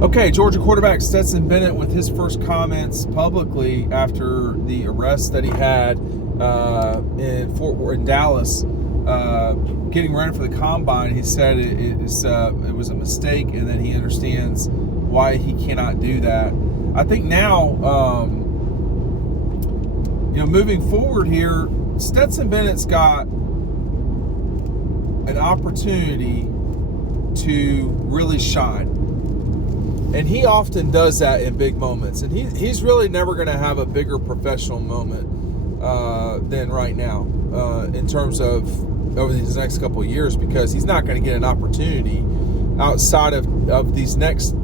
Okay, Georgia quarterback Stetson Bennett with his first comments publicly after the arrest that he had in Dallas, getting ready for the combine. He said it was a mistake, and that he understands why he cannot do that. I think now, moving forward here, Stetson Bennett's got an opportunity to really shine. And he often does that in big moments. And he's really never going to have a bigger professional moment than right now in terms of over these next couple of years, because he's not going to get an opportunity outside of these next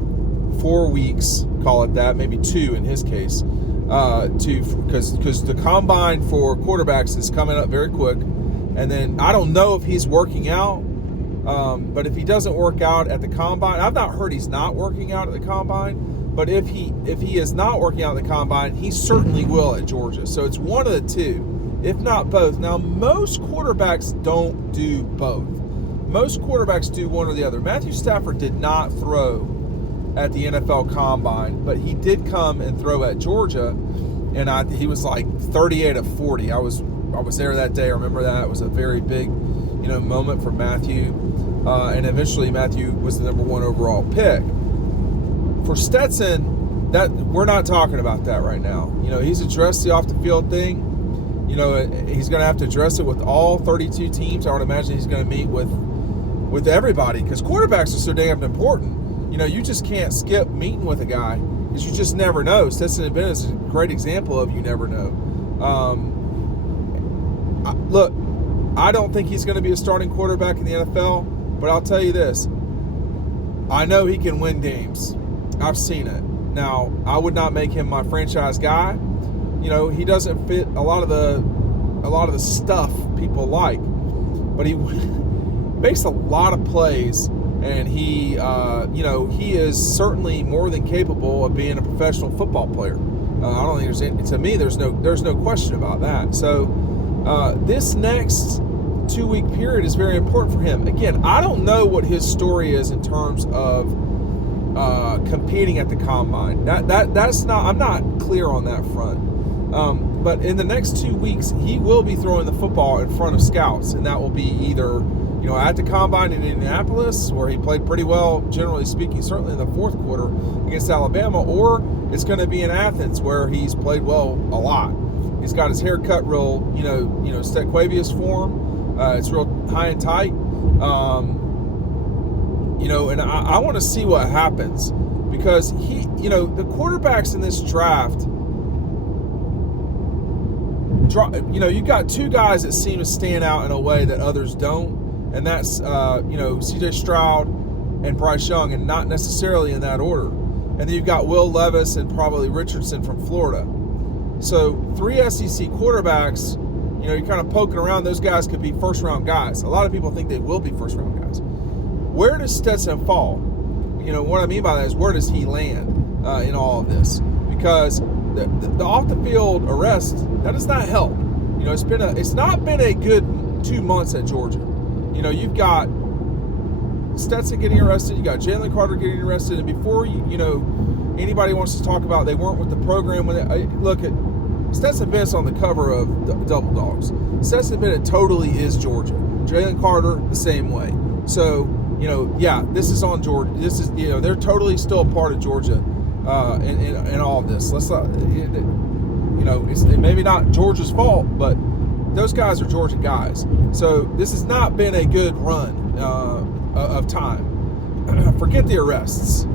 4 weeks, call it that, maybe 2 in his case, because the combine for quarterbacks is coming up very quick. And then I don't know if he's working out. But if he doesn't work out at the combine, I've not heard he's not working out at the combine, but if he is not working out at the combine, he certainly will at Georgia. So it's one of the two, if not both. Now, most quarterbacks don't do both. Most quarterbacks do one or the other. Matthew Stafford did not throw at the NFL combine, but he did come and throw at Georgia, and he was like 38 of 40. I was there that day. I remember that. It was a very big moment for Matthew, and eventually Matthew was the number 1 overall pick. For Stetson, that we're not talking about that right now. He's addressed the off the field thing. He's going to have to address it with all 32 teams. I would imagine he's going to meet with everybody, because quarterbacks are so damn important. You just can't skip meeting with a guy, because you just never know. Stetson Bennett is a great example of you never know. Look, I don't think he's going to be a starting quarterback in the NFL, but I'll tell you this. I know he can win games. I've seen it. Now, I would not make him my franchise guy. He doesn't fit a lot of the stuff people like, but he makes a lot of plays, and he is certainly more than capable of being a professional football player. I don't think there's no question about that. So this next 2-week period is very important for him. Again, I don't know what his story is in terms of competing at the combine. That's not. I'm not clear on that front. But in the next 2 weeks, he will be throwing the football in front of scouts, and that will be either at the combine in Indianapolis, where he played pretty well, generally speaking, certainly in the fourth quarter against Alabama, or it's going to be in Athens, where he's played well a lot. He's got his hair cut real, Stetquavius form. It's real high and tight. And I want to see what happens, because the quarterbacks in this draft, you've got 2 guys that seem to stand out in a way that others don't, and that's C.J. Stroud and Bryce Young, and not necessarily in that order. And then you've got Will Levis and probably Richardson from Florida. So 3 SEC quarterbacks, you're kind of poking around. Those guys could be first-round guys. A lot of people think they will be first-round guys. Where does Stetson fall? What I mean by that is, where does he land in all of this? Because the off-the-field arrest, that does not help. It's not been a good 2 months at Georgia. You've got Stetson getting arrested. You got Jalen Carter getting arrested, and before anybody wants to talk about they weren't with the program when look at Stetson Bennett's on the cover of Double Dogs. Stetson Bennett totally is Georgia. Jalen Carter the same way. So this is on Georgia. This is they're totally still a part of Georgia in all of this. Let's not it's maybe not Georgia's fault, but those guys are Georgia guys. So this has not been a good run of time. Forget the arrests.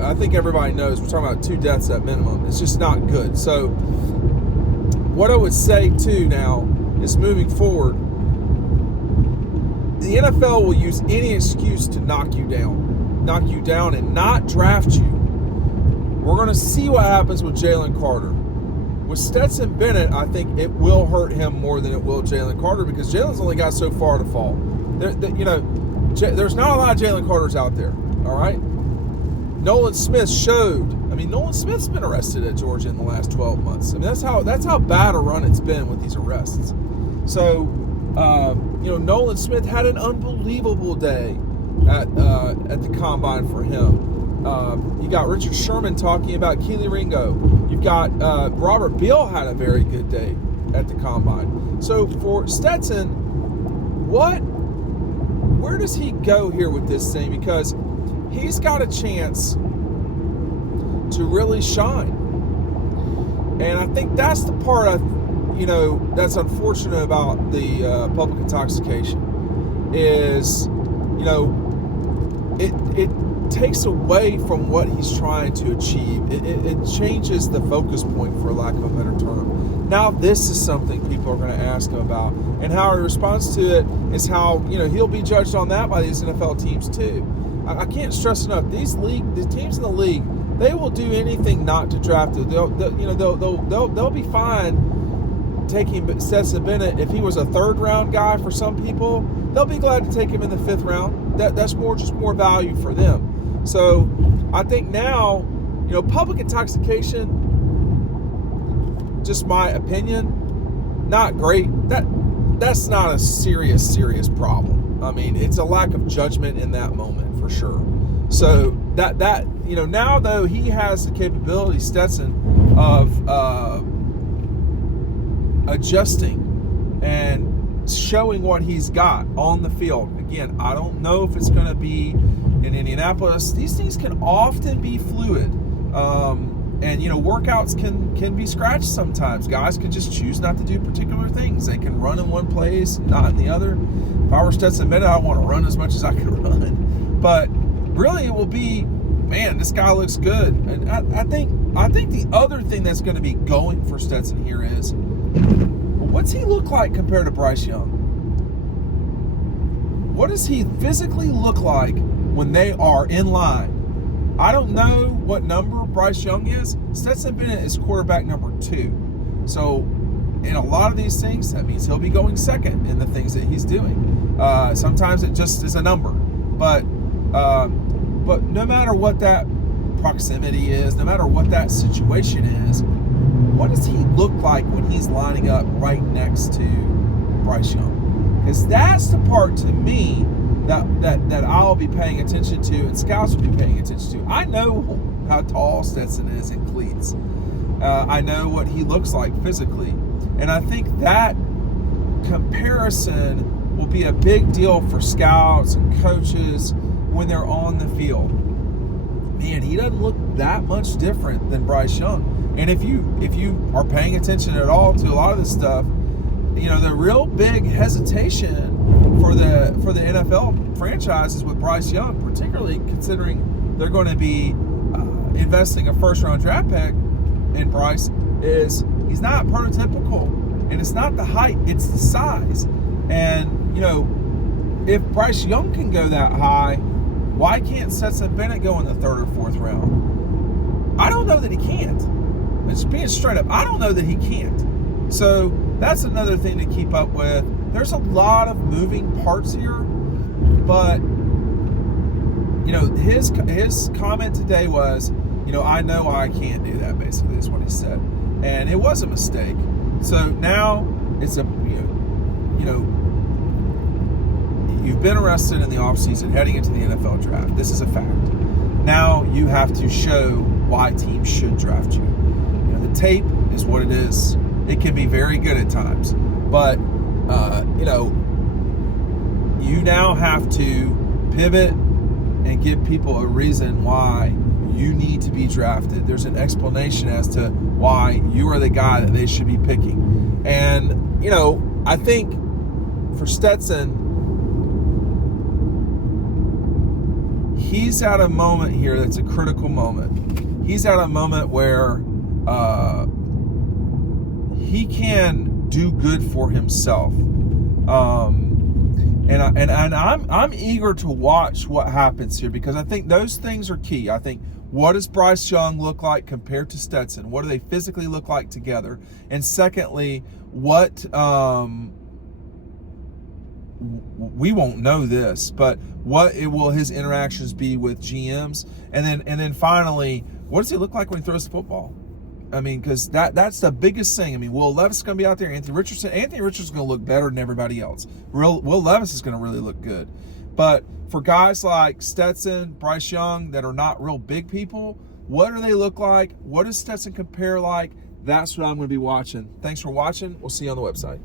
I think everybody knows we're talking about 2 deaths at minimum. It's just not good. So what I would say too now is, moving forward, the NFL will use any excuse to knock you down and not draft you. We're going to see what happens with Jalen Carter. With Stetson Bennett, I think it will hurt him more than it will Jalen Carter, because Jalen's only got so far to fall. There's not a lot of Jalen Carters out there, all right? Nolan Smith showed. Nolan Smith's been arrested at Georgia in the last 12 months. That's how bad a run it's been with these arrests. So, Nolan Smith had an unbelievable day at the combine for him. You got Richard Sherman talking about Keely Ringo. You've got Robert Beal had a very good day at the Combine. So for Stetson, where does he go here with this thing? Because he's got a chance to really shine. And I think that's the part that's unfortunate about the public intoxication is, it takes away from what he's trying to achieve. It changes the focus point, for lack of a better term. Now this is something people are going to ask him about, and how he responds to it is how he'll be judged on that by these NFL teams too. I can't stress enough, the teams in the league, they will do anything not to draft it. They'll be fine taking Stetson Bennett. If he was a third-round guy for some people, they'll be glad to take him in the fifth round. That's more value for them. So I think now, public intoxication, just my opinion, not great. That's not a serious problem. I mean, it's a lack of judgment in that moment for sure. So that now though he has the capability, Stetson, of adjusting and showing what he's got on the field. Again, I don't know if it's going to be in Indianapolis. These things can often be fluid, and workouts can be scratched sometimes. Guys can just choose not to do particular things. They can run in one place, not in the other. If I were Stetson Bennett, I want to run as much as I can run, but really it will be, man, this guy looks good. And I think the other thing that's going to be going for Stetson here is, what's he look like compared to Bryce Young? What does he physically look like when they are in line? I don't know what number Bryce Young is. Stetson Bennett is quarterback number 2. So in a lot of these things, that means he'll be going second in the things that he's doing. Sometimes it just is a number. But no matter what that proximity is, no matter what that situation is, what does he look like when he's lining up right next to Bryce Young? Because that's the part, to me, that I'll be paying attention to, and scouts will be paying attention to. I know how tall Stetson is in cleats. I know what he looks like physically. And I think that comparison will be a big deal for scouts and coaches when they're on the field. Man, he doesn't look that much different than Bryce Young. And if you are paying attention at all to a lot of this stuff, the real big hesitation for the NFL franchises with Bryce Young, particularly considering they're going to be investing a first-round draft pick in Bryce, is he's not prototypical. And it's not the height, it's the size. And, if Bryce Young can go that high, why can't Stetson Bennett go in the third or fourth round? I don't know that he can't. Just being straight up, I don't know that he can't. So that's another thing to keep up with. There's a lot of moving parts here, but his comment today was, I know I can't do that, basically is what he said. And it was a mistake. So now it's you've been arrested in the offseason heading into the NFL draft. This is a fact. Now you have to show why teams should draft you. The tape is what it is. It can be very good at times, but you now have to pivot and give people a reason why you need to be drafted. There's an explanation as to why you are the guy that they should be picking. And I think for Stetson, he's at a moment here that's a critical moment. He's at a moment where he can do good for himself, and I'm eager to watch what happens here, because I think those things are key. I think, what does Bryce Young look like compared to Stetson? What do they physically look like together? And secondly, what we won't know this, but what will his interactions be with GMs? And then finally, what does he look like when he throws the football? I mean, because that's the biggest thing. I mean, Will Levis is going to be out there. Anthony Richardson is going to look better than everybody else. Will Levis is going to really look good. But for guys like Stetson, Bryce Young, that are not real big people, what do they look like? What does Stetson compare like? That's what I'm going to be watching. Thanks for watching. We'll see you on the website.